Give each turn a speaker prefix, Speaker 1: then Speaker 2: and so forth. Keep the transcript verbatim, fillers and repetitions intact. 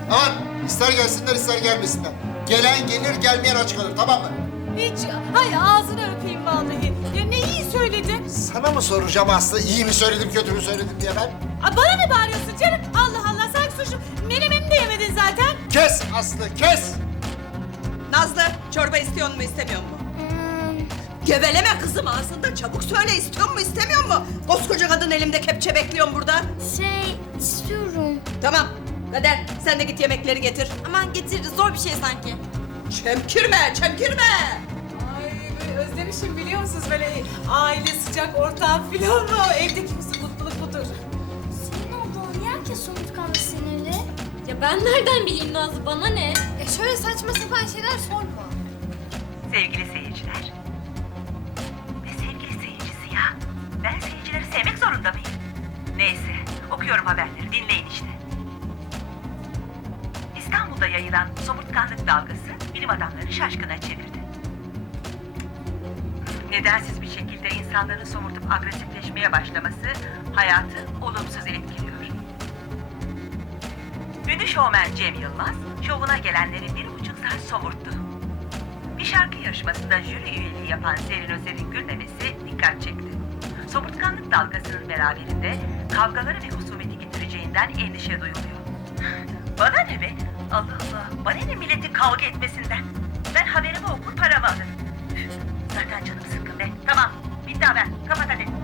Speaker 1: Aman ister gelsinler ister gelmesinler. Gelen gelir gelmeyen aç kalır, tamam mı?
Speaker 2: Hiç, hay ağzını öpeyim vallahi. Ya ne iyi söyledin.
Speaker 1: Sana mı soracağım Aslı, iyi mi söyledim kötü mü söyledim diye ben?
Speaker 2: Aa, bana ne bağırıyorsun canım? Allah Allah, sen suçlu. Menemeni de yemedin zaten.
Speaker 1: Kes Aslı, kes!
Speaker 3: Nazlı, çorba istiyor mu istemiyor mu? Geveleme kızım ağzında. Çabuk söyle, istiyor mu istemiyor mu? Koskoca kadın elimde kepçe bekliyorum burada.
Speaker 4: Şey, istiyorum.
Speaker 3: Tamam, Kader sen de git yemekleri getir.
Speaker 4: Aman getiririz, zor bir şey sanki.
Speaker 3: Çemkirme, çemkirme.
Speaker 2: Ay böyle özlemişim biliyor musunuz? Böyle aile sıcak ortam filan mı? O evdeki mutluluk budur.
Speaker 4: Senin ablan niye herkes somurtkanlı sinirli?
Speaker 5: Ya ben nereden bileyim Nazlı, bana ne?
Speaker 4: E şöyle saçma sapan şeyler sorma.
Speaker 6: Sevgili seyirciler. Ne sevgili seyircisi ya? Ben seyircileri sevmek zorunda mıyım? Neyse, okuyorum haberleri, dinleyin işte. İstanbul'da yayılan somurtkanlık dalgası bilim adamlarını şaşkına çevirdi. Nedensiz bir şekilde insanların somurtup agresifleşmeye başlaması hayatı olumsuz etkiliyor. Ünlü şovmen Cem Yılmaz, şovuna gelenleri bir buçuk saat somurttu. Bir şarkı yarışmasında jüri üyeliği yapan Serin Özer'in gülmemesi dikkat çekti. Somurtkanlık dalgasının beraberinde kavgaları ve husumeti getireceğinden endişe duyuluyor. Bana ne be? Allah Allah, bana ne milletin kavga etmesinden? Ben haberimi okur, paramı alırım. Üf, zaten canım sıkkın be. Tamam, bitti haber. Kapat hadi.